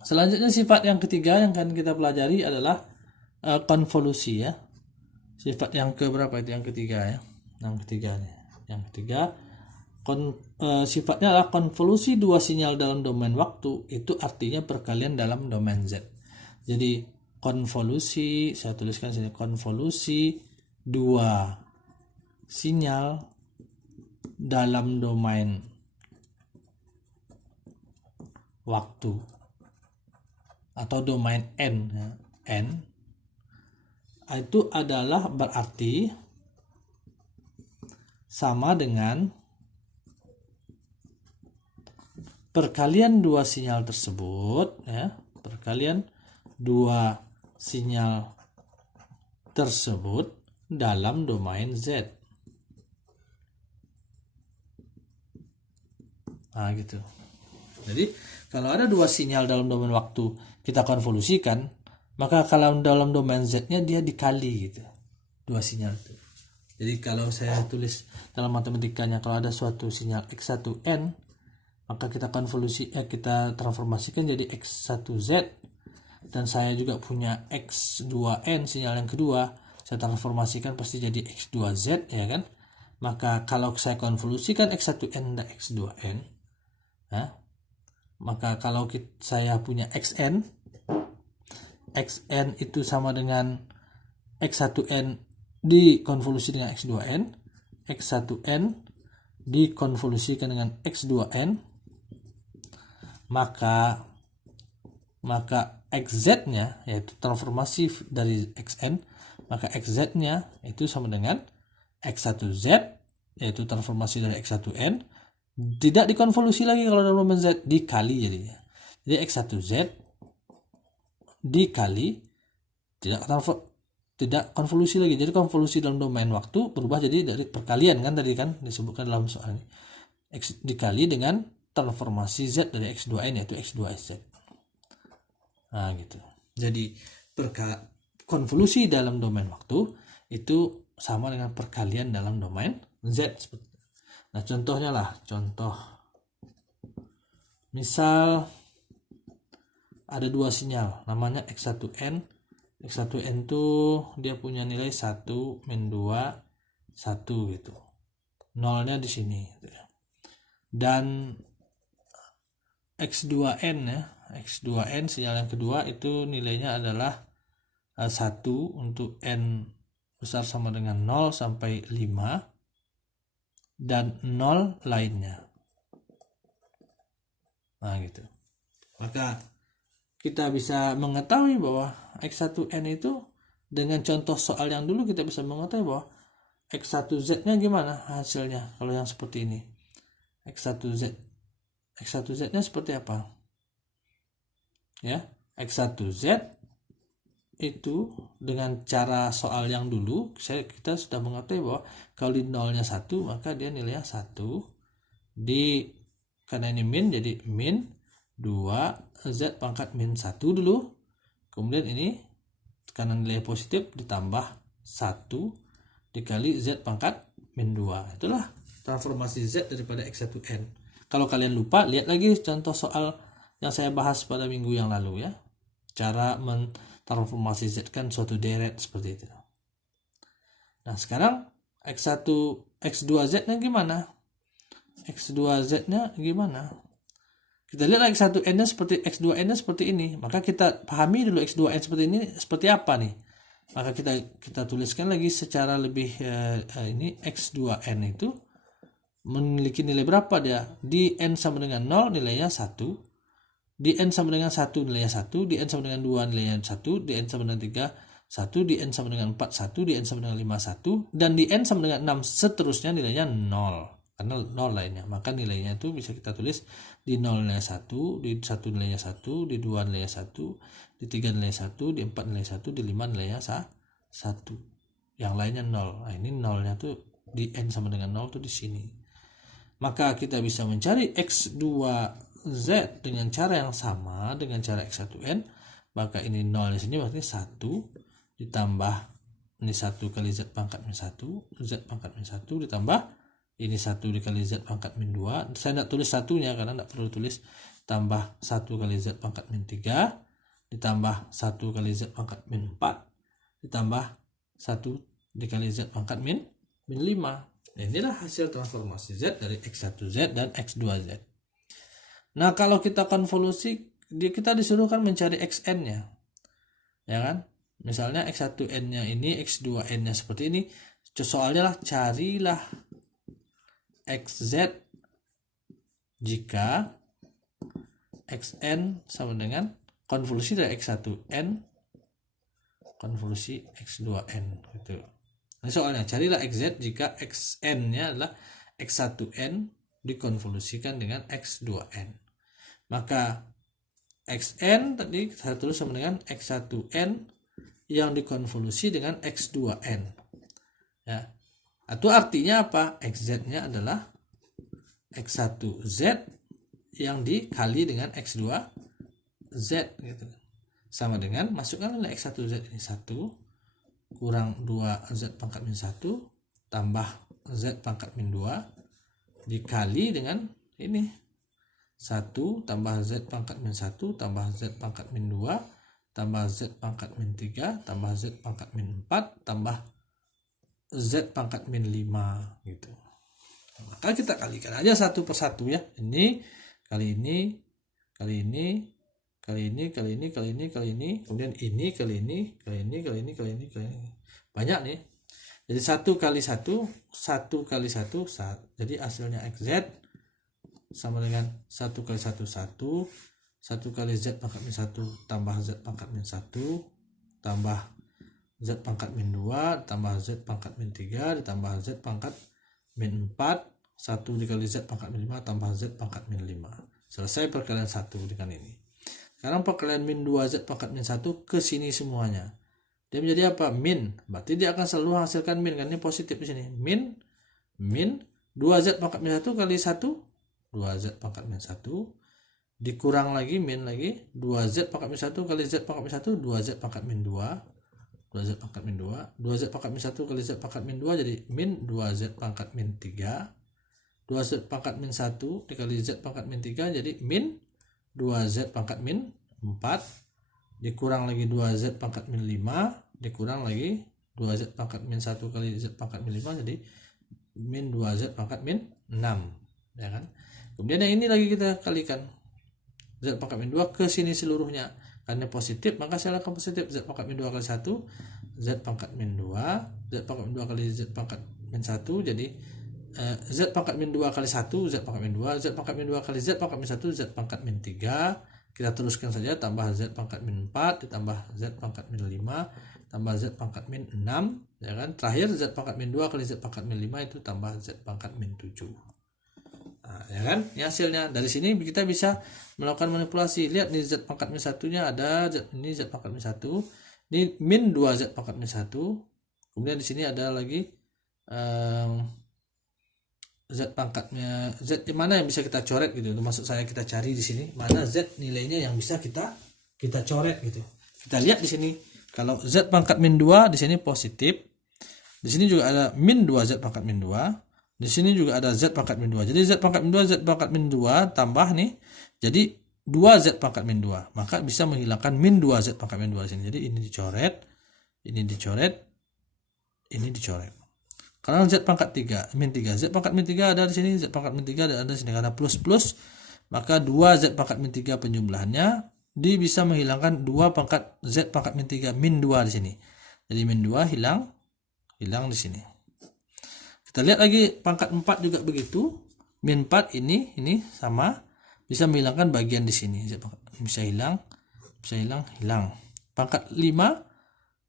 Selanjutnya sifat yang ketiga yang akan kita pelajari adalah konvolusi ya. Sifat yang keberapa itu yang ketiga ya? Yang ketiga nih. Yang ketiga sifatnya adalah konvolusi dua sinyal dalam domain waktu, itu artinya perkalian dalam domain Z. Jadi konvolusi, saya tuliskan sini, konvolusi dua sinyal dalam domain waktu atau domain N ya. N itu adalah berarti sama dengan perkalian dua sinyal tersebut ya, perkalian dua sinyal tersebut dalam domain Z. Nah gitu. Jadi kalau ada dua sinyal dalam domain waktu kita konvolusikan, maka kalau dalam domain Z-nya dia dikali gitu, dua sinyal itu. Jadi kalau saya tulis dalam matematikanya, kalau ada suatu sinyal X1N, maka kita kita transformasikan jadi X1Z, dan saya juga punya X2N sinyal yang kedua, saya transformasikan pasti jadi X2Z ya kan. Maka kalau saya konvolusikan X1N dan X2N, nah, maka kalau saya punya Xn itu sama dengan X1N dikonvolusi dengan X2N, X1N dikonvolusikan dengan X2N, maka XZ-nya yaitu transformasi dari Xn, maka XZ-nya itu sama dengan X1Z yaitu transformasi dari X1N, tidak dikonvolusi lagi kalau dalam domain Z, dikali jadinya. Jadi X1Z dikali, tidak konvolusi lagi. Jadi konvolusi dalam domain waktu berubah jadi dari perkalian kan, tadi kan disebutkan dalam soal ini. X dikali dengan transformasi Z dari X2N yaitu X2Z. Nah gitu. Jadi konvolusi dalam domain waktu itu sama dengan perkalian dalam domain Z. Nah contohnya lah, contoh misal ada dua sinyal namanya X1N. X1N tuh dia punya nilai 1, min 2, 1 gitu. Nolnya di sini gitu ya. Dan X2N ya, X2N sinyal yang kedua itu nilainya adalah 1 untuk N besar sama dengan 0 sampai 5 dan 0 lainnya. Nah gitu. Maka kita bisa mengetahui bahwa X1N itu dengan contoh soal yang dulu kita bisa mengetahui bahwa X1Z-nya gimana hasilnya kalau yang seperti ini. X1Z-nya seperti apa? Ya, X1Z itu dengan cara soal yang dulu kita sudah mengetahui bahwa kalau di nolnya 1 maka dia nilainya 1, karena ini min jadi min 2 Z pangkat min 1 dulu, kemudian ini karena nilai positif ditambah 1 dikali Z pangkat min 2. Itulah transformasi Z daripada X1N. Kalau kalian lupa, lihat lagi contoh soal yang saya bahas pada minggu yang lalu ya, cara mentransformasi Z kan suatu deret seperti itu. Nah sekarang X2Z nya gimana? X2Z nya gimana? Kita lihat X1N-nya seperti X2N-nya seperti ini. Maka kita pahami dulu X2N seperti ini seperti apa nih. Maka kita tuliskan lagi secara lebih ini X2N itu memiliki nilai berapa dia? Di N sama dengan 0 nilainya 1. Di N sama dengan 1 nilainya 1. Di N sama dengan 2 nilainya 1. Di N sama dengan 3 1. Di N sama dengan 4 1. Di N sama dengan 5 1. Dan di N sama dengan 6 seterusnya nilainya 0. Karena 0 lainnya, maka nilainya itu bisa kita tulis di 0 nilai 1, di 1 nilainya 1, di 2 nilainya 1, di 3 nilai 1, di 4 nilai 1, di 5 nilainya 1. Yang lainnya 0. Nah, ini 0-nya tuh di N sama dengan 0 tuh di sini. Maka kita bisa mencari X2Z dengan cara yang sama dengan cara X1N. Maka ini 0 di sini berarti 1 ditambah ini 1 kali Z pangkat min 1, Z pangkat min 1 ditambah ini 1 dikali Z pangkat min 2. Saya tidak tulis satunya karena tidak perlu tulis. tambah 1 kali Z pangkat min 3 ditambah 1 kali Z pangkat min 4 ditambah 1 dikali Z pangkat min 5. Nah, inilah hasil transformasi Z dari X1Z dan X2Z. Nah, kalau kita konvolusi, kita disuruh kan mencari Xn-nya. Ya kan? Misalnya X1N-nya ini, X2N-nya seperti ini. Soalnya lah, carilah XZ jika Xn sama dengan konvolusi dari X1N konvolusi X2N gitu. Nah, soalnya carilah XZ jika Xn-nya adalah X1N dikonvolusikan dengan X2N. Maka Xn tadi saya tulis sama dengan X1N yang dikonvolusi dengan X2N. Ya. Atau artinya apa? XZ-nya adalah X1Z yang dikali dengan X2Z gitu. Sama dengan masukkan oleh X1Z ini 1 kurang 2Z pangkat min 1 tambah Z pangkat min 2 dikali dengan ini 1 tambah Z pangkat min 1 tambah Z pangkat min 2 tambah Z pangkat min 3 tambah Z pangkat min 4 tambah Z pangkat min 5 gitu. Maka kita kalikan aja satu per satu ya. Ini kali ini kali ini kali ini kali ini kali ini kali ini kemudian ini kali ini kali ini kali ini kali ini kali ini banyak nih. Jadi 1 kali 1 1 kali 1 jadi hasilnya XZ sama dengan 1 kali 1 1 1 kali Z pangkat min 1 tambah Z pangkat min 1 tambah Z pangkat min 2 tambah Z pangkat min 3 ditambah Z pangkat min 4 1 dikali Z pangkat min 5 tambah Z pangkat min 5. Selesai perkalian 1 dengan ini. Sekarang perkalian min 2Z pangkat min 1 ke sini semuanya. Dia menjadi apa? Min. Berarti dia akan selalu menghasilkan min, kan ini positif di sini. Min 2Z pangkat min 1 kali 1 2Z pangkat min 1 dikurang lagi min lagi 2Z pangkat min 1 kali Z pangkat min 1 2Z pangkat min 2 2Z pangkat min 2 2Z pangkat min 1 kali Z pangkat min 2 jadi min 2Z pangkat min 3 2Z pangkat min 1 dikali Z pangkat min 3 jadi min 2Z pangkat min 4 dikurang lagi 2Z pangkat min 5 dikurang lagi 2Z pangkat min 1 kali Z pangkat min 5 jadi min 2Z pangkat min 6 ya kan. Kemudian yang ini lagi kita kalikan Z pangkat min 2 ke sini seluruhnya. Karena positif maka saya lakukan positif. Z pangkat min 2 kali 1 Z pangkat min 2 Z pangkat min 2 kali Z pangkat min 1 jadi Z pangkat min 2 kali 1 Z pangkat min 2 Z pangkat min 2 kali Z pangkat min 1 Z pangkat min 3 kita teruskan saja tambah Z pangkat min 4 ditambah Z pangkat min 5 tambah Z pangkat min 6 ya kan. Terakhir Z pangkat min 2 kali Z pangkat min 5 itu tambah Z pangkat min 7. Nah, ya kan? Ini hasilnya. Dari sini kita bisa melakukan manipulasi. Lihat nih Z pangkat min 1-nya ada ini Z pangkat min 1. Ini min 2Z pangkat min 1. Kemudian di sini ada lagi Z pangkatnya Z di mana yang bisa kita coret gitu. Maksud saya kita cari di sini mana Z nilainya yang bisa kita coret gitu. Kita lihat di sini kalau Z pangkat min 2 di sini positif. Di sini juga ada min 2Z pangkat min 2. Di sini juga ada Z pangkat min 2. Jadi Z pangkat min 2 Z pangkat min 2 tambah nih. Jadi 2Z pangkat min 2. Maka bisa menghilangkan min 2Z pangkat min 2 di sini. Jadi ini dicoret, ini dicoret, ini dicoret. Karena Z pangkat 3, min 3. Z pangkat min 3 ada di sini, Z pangkat min 3 ada di sini. Karena plus, maka 2Z pangkat min 3 penjumlahannya, dia bisa menghilangkan 2 pangkat Z pangkat min 3, min 2 di sini. Jadi min 2 hilang di sini. Kita lihat lagi pangkat 4 juga begitu. Min 4 ini sama, bisa menghilangkan bagian di sini. Bisa hilang. Pangkat 5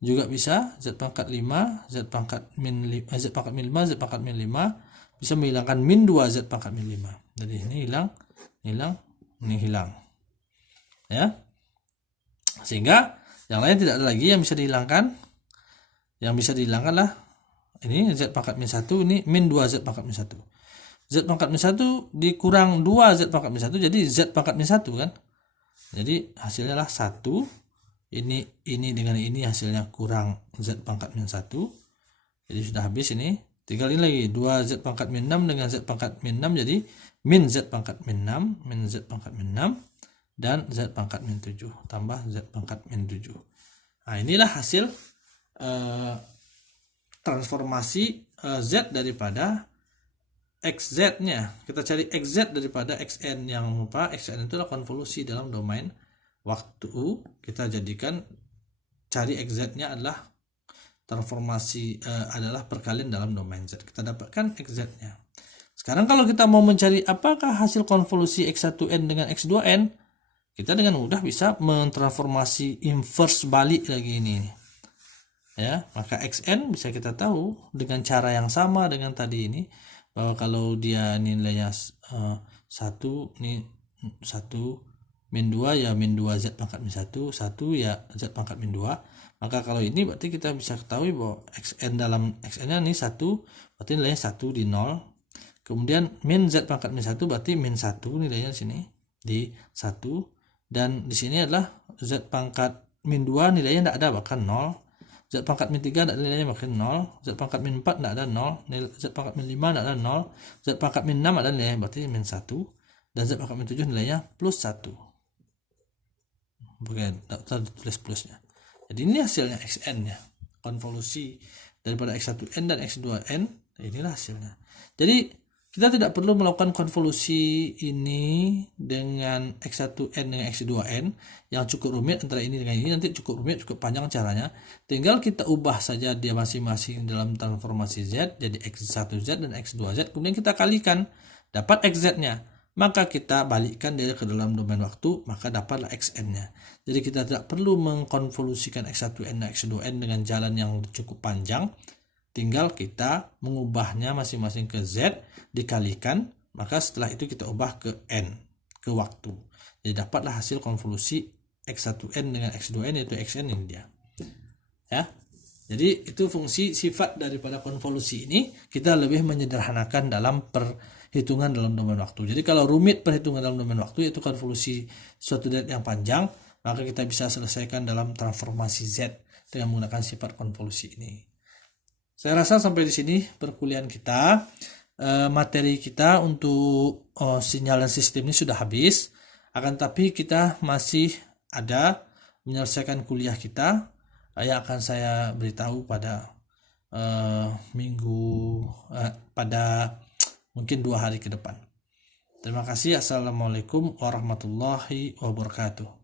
juga bisa Z pangkat 5 Z pangkat min 5 Z pangkat min 5 Z pangkat min 5 bisa menghilangkan min 2 Z pangkat min 5. Jadi ini hilang ini hilang ya, sehingga yang lain tidak ada lagi yang bisa dihilangkan. Yang bisa dihilangkan lah ini Z pangkat min 1, ini min 2 Z pangkat min 1. Z pangkat min 1 dikurang 2 Z pangkat min 1 jadi Z pangkat min 1 kan. Jadi hasilnya lah 1. Ini dengan ini hasilnya kurang Z pangkat min 1. Jadi sudah habis ini. Tinggal ini lagi 2Z pangkat min 6 dengan Z pangkat min 6 jadi min Z pangkat min 6, min Z pangkat min 6. dan Z pangkat min 7 tambah Z pangkat min 7. Nah, inilah hasil transformasi Z daripada XZ-nya. Kita cari XZ daripada XN, yang lupa XN itu adalah konvolusi dalam domain waktu. Kita jadikan cari XZ-nya adalah transformasi adalah perkalian dalam domain Z. Kita dapatkan XZ-nya. Sekarang kalau kita mau mencari apakah hasil konvolusi X1N dengan X2N, kita dengan mudah bisa mentransformasi inverse balik lagi ini. Ya, maka XN bisa kita tahu dengan cara yang sama dengan tadi ini, bahwa kalau dia nilainya 1 ini 1 min 2 ya min 2 Z pangkat min 1 ya Z pangkat min 2. Maka kalau ini berarti kita bisa ketahui bahwa XN dalam XN-nya ini 1 berarti nilainya 1 di 0. Kemudian min Z pangkat min 1 berarti min 1 nilainya di sini di 1, dan di sini adalah Z pangkat min 2 nilainya tidak ada, bahkan 0. Z pangkat min 3 tidak ada nilainya, bahkan 0. Z pangkat min 4 tidak ada 0. Z pangkat min 5 tidak ada 0. Z pangkat min 6 ada nilainya, berarti min 1. Dan Z pangkat min 7 nilainya plus 1. Bukan, tidak tulis plusnya. Jadi ini hasilnya XN-nya. Konvolusi daripada X1N dan X2N, inilah hasilnya. Jadi kita tidak perlu melakukan konvolusi ini dengan X1N dengan X2N yang cukup rumit. Antara ini dengan ini nanti cukup rumit, cukup panjang caranya. Tinggal kita ubah saja dia masing-masing dalam transformasi Z jadi X1Z dan X2Z. Kemudian kita kalikan, dapat XZ-nya. Maka kita balikkan dia ke dalam domain waktu, maka dapatlah XN-nya. Jadi kita tidak perlu mengkonvolusikan X1N dan X2N dengan jalan yang cukup panjang. Tinggal kita mengubahnya masing-masing ke Z, dikalikan, maka setelah itu kita ubah ke N, ke waktu. Jadi dapatlah hasil konvolusi X1N dengan X2N, yaitu XN ini dia. Ya. Jadi itu fungsi sifat daripada konvolusi ini, kita lebih menyederhanakan dalam perhitungan dalam domain waktu. Jadi kalau rumit perhitungan dalam domain waktu, yaitu konvolusi suatu data yang panjang, maka kita bisa selesaikan dalam transformasi Z dengan menggunakan sifat konvolusi ini. Saya rasa sampai di sini perkuliahan kita. Materi kita untuk sinyal dan sistem ini sudah habis. Akan tapi kita masih ada menyelesaikan kuliah kita yang akan saya beritahu pada pada mungkin 2 hari ke depan. Terima kasih. Assalamualaikum warahmatullahi wabarakatuh.